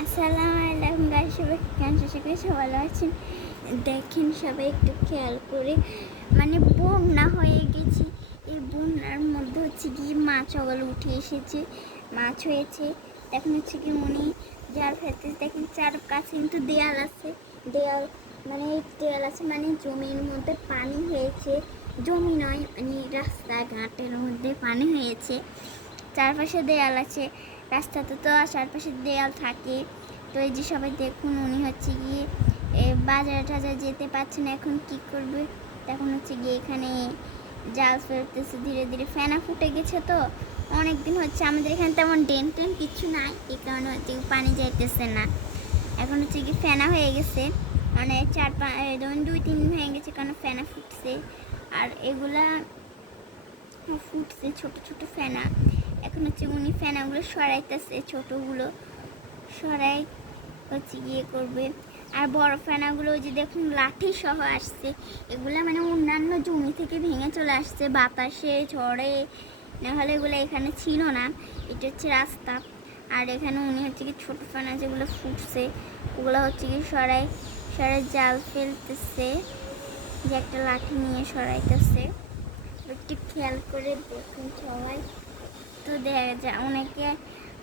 আসসালামু আলাইকুম গাইস, সবাই কেমন আছেন? সবাই ভালো আছেন? দেখেন সবাই একটু খেয়াল করে, মানে বন্যা হয়ে গেছি। এই বন্যার মধ্যে হচ্ছে কি মাছ ওগুলো উঠে এসেছে, মাছ হয়েছে। এখন হচ্ছে কি উনি জাল ফেলতেছে। দেখেন চারপাশে কিন্তু দেয়াল আছে, দেয়াল মানে দেয়াল আছে, মানে জমির মধ্যে পানি হয়েছে। জমি নয়, মানে রাস্তাঘাটের মধ্যে পানি হয়েছে। চারপাশে দেয়াল আছে, রাস্তাতে তো চারপাশে দেয়াল থাকে। তো এই যে সবাই দেখুন, উনি হচ্ছে গিয়ে বাজারে টাজারে যেতে পারছে না, এখন কি করবে? এখন হচ্ছে গিয়ে এখানে জাল ফেলতেছে ধীরে ধীরে। ফেনা ফুটে গেছে তো অনেক দিন হচ্ছে, আমাদের এখানে তেমন ড্রেন টেন কিছু নাই, এই কারণে হচ্ছে পানি যাইতেছে না। এখন হচ্ছে কি ফেনা হয়ে গেছে, মানে ধরুন 2-3 দিন হয়ে গেছে, কারণ ফেনা ফুটছে। আর এগুলা ফুটছে ছোট ছোট ফেনা। এখন হচ্ছে উনি ফেনাগুলো সরাইতেছে, ছোটগুলো সরাই হচ্ছে গিয়ে করবে। আর বড় ফেনাগুলো ওই যে দেখুন লাঠি সহ আসছে, এগুলো মানে অন্যান্য জমি থেকে ভেঙে চলে আসছে বাতাসে ঝড়ে, নাহলে এগুলো এখানে ছিল না। এটা হচ্ছে রাস্তা। আর এখানে উনি হচ্ছে কি ছোট ফেনা যেগুলো ফুটছে ওগুলো হচ্ছে কি সরাই সরাই জাল ফেলতেছে, যে একটা লাঠি নিয়ে সরাইতেছে। একটু খেয়াল করে দেখুন সবাই। তো দেখা যায় অনেকে,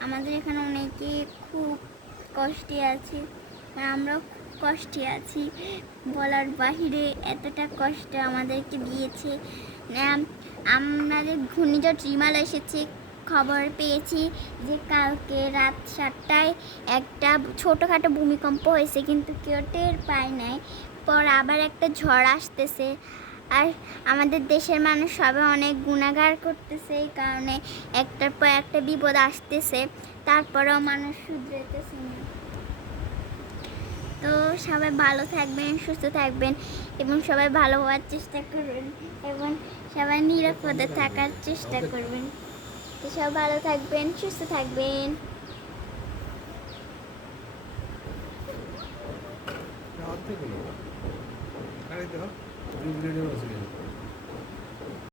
আমাদের এখানে অনেকে খুব কষ্টে আছি, আমরাও কষ্টে আছি, বলার বাহিরে এতটা কষ্ট আমাদেরকে দিয়েছে। আমাদের ঘূর্ণিঝড় রিমাল এসেছে, খবর পেয়েছি যে কালকে রাত 7টায় একটা ছোটোখাটো ভূমিকম্প হয়েছে, কিন্তু কেউ টের পায় নাই। পর আবার একটা ঝড় আসতেছে। আর আমাদের দেশের মানুষ সবাই অনেক গুণাগার করতেছে, এই কারণে একটার পর একটা বিপদ আসতেছে, তারপরেও মানুষ শুধরাইতেছে না। তো সবাই ভালো থাকবেন, সুস্থ থাকবেন, এবং সবাই ভালো হওয়ার চেষ্টা করবেন, এবং সবাই নিরাপদে থাকার চেষ্টা করবেন। তো সবাই ভালো থাকবেন, সুস্থ থাকবেন। হাত থেকে আরে দেখো